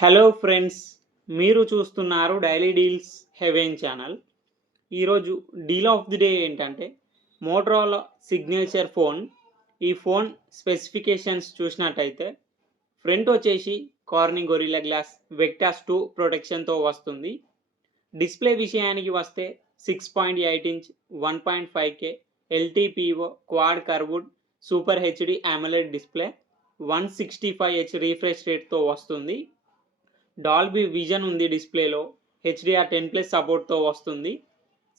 Hello friends, మీరు చూస్తున్నారు daily deals heaven channel. ఈరోజు డీల్ ఆఫ్ ది డే ఏంటంటే మోటరోలా సిగ్నేచర్ ఫోన్. ఈ ఫోన్ స్పెసిఫికేషన్స్ చూసినట్టయితే ఫ్రంట్ వచ్చేసి కార్నింగ్ గొరిల్లా గ్లాస్ వెక్టాస్ 2 ప్రొటెక్షన్తో వస్తుంది. డిస్ప్లే విషయానికి వస్తే 6.8 inch 1.5K LTPO quad curved super HD AMOLED display 165Hz refresh రేట్తో వస్తుంది. డాల్బీ విజన్ ఉంది డిస్ప్లేలో. HDR10+ సపోర్ట్తో వస్తుంది.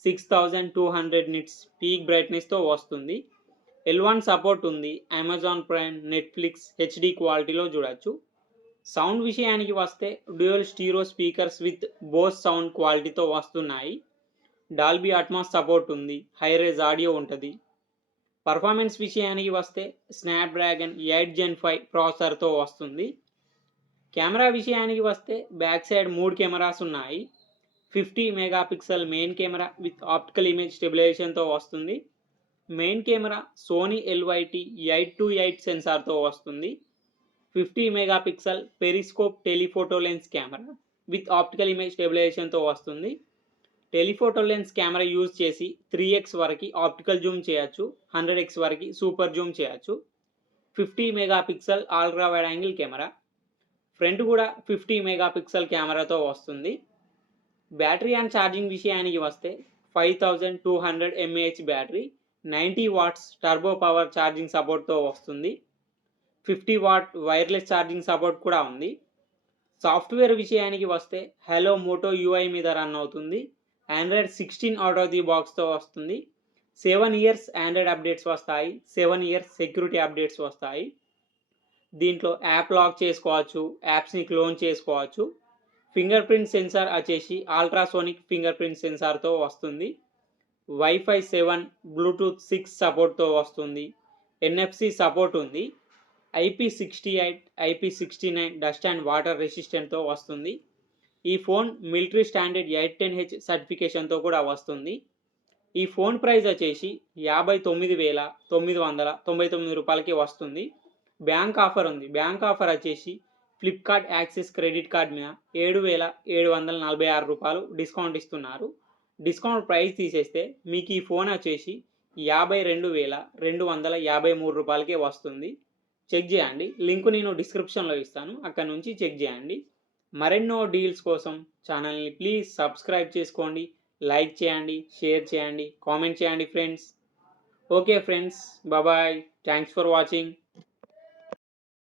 6200 నిట్స్ పీక్ బ్రైట్నెస్తో వస్తుంది. L1 సపోర్ట్ ఉంది. అమెజాన్ ప్రైమ్, నెట్ఫ్లిక్స్ హెచ్డి క్వాలిటీలో చూడొచ్చు. సౌండ్ విషయానికి వస్తే dual stereo speakers with Bose sound క్వాలిటీతో వస్తున్నాయి. డాల్బీ అట్మాస్ సపోర్ట్ ఉంది. హైరేజ్ ఆడియో ఉంటుంది. పర్ఫార్మెన్స్ విషయానికి వస్తే స్నాప్డ్రాగన్ 8 Gen 5 ప్రాసెసర్తో వస్తుంది. కెమెరా విషయానికి వస్తే బ్యాక్ సైడ్ 3 కెమెరాస్ ఉన్నాయి. 50 megapixel main camera with optical image స్టెబిలైజేషన్తో వస్తుంది. మెయిన్ కెమెరా సోనీ LYT 8-8 సెన్సార్తో వస్తుంది. 50 megapixel periscope telephoto lens camera with optical image స్టెబిలైజేషన్తో వస్తుంది. టెలిఫోటో లెన్స్ కెమెరా యూజ్ చేసి 3x వరకు ఆప్టికల్ జూమ్ చేయొచ్చు, 100x వరకు సూపర్ జూమ్ చేయొచ్చు. 50 megapixel ultra wide angle camera. Front కూడా 50 మెగాపిక్సెల్ కెమెరాతో వస్తుంది. బ్యాటరీ అండ్ ఛార్జింగ్ విషయానికి వస్తే 5200 mAh battery, 90 watts turbo power charging సపోర్ట్తో వస్తుంది. 50 వాట్ వైర్లెస్ ఛార్జింగ్ సపోర్ట్ కూడా ఉంది. సాఫ్ట్వేర్ విషయానికి వస్తే హలో మోటో UI మీద రన్ అవుతుంది. ఆండ్రాయిడ్ 16 అవుట్ ఆఫ్ ది బాక్స్తో వస్తుంది. 7 ఇయర్స్ ఆండ్రాయిడ్ అప్డేట్స్ వస్తాయి. 7 ఇయర్స్ సెక్యూరిటీ అప్డేట్స్ వస్తాయి. దీంట్లో యాప్ లాక్ చేసుకోవచ్చు, యాప్స్ని క్లోన్ చేసుకోవచ్చు. ఫింగర్ ప్రింట్ సెన్సార్ వచ్చేసి అల్ట్రాసోనిక్ ఫింగర్ ప్రింట్ సెన్సార్తో వస్తుంది. వైఫై 7, బ్లూటూత్ 6 సపోర్ట్తో వస్తుంది. NFC సపోర్ట్ ఉంది. IP68, IP69 dust and water రెసిస్టెంట్తో వస్తుంది. ఈ ఫోన్ మిలిటరీ స్టాండర్డ్ 810H సర్టిఫికేషన్తో కూడా వస్తుంది. ఈ ఫోన్ ప్రైస్ వచ్చేసి 59,999 రూపాయలకి వస్తుంది. బ్యాంక్ ఆఫర్ ఉంది. బ్యాంక్ ఆఫర్ వచ్చేసి ఫ్లిప్కార్ట్ యాక్సిస్ క్రెడిట్ కార్డ్ మీద 7,746 రూపాయలు డిస్కౌంట్ ఇస్తున్నారు. డిస్కౌంట్ ప్రైస్ తీసేస్తే మీకు ఈ ఫోన్ వచ్చేసి 52,253 రూపాయలకే వస్తుంది. చెక్ చేయండి. లింక్ నేను డిస్క్రిప్షన్లో ఇస్తాను, అక్కడ నుంచి చెక్ చేయండి. మరెన్నో డీల్స్ కోసం ఛానల్ని ప్లీజ్ సబ్స్క్రైబ్ చేసుకోండి, లైక్ చేయండి, షేర్ చేయండి, కామెంట్ చేయండి friends. Okay friends, bye. Thanks for watching.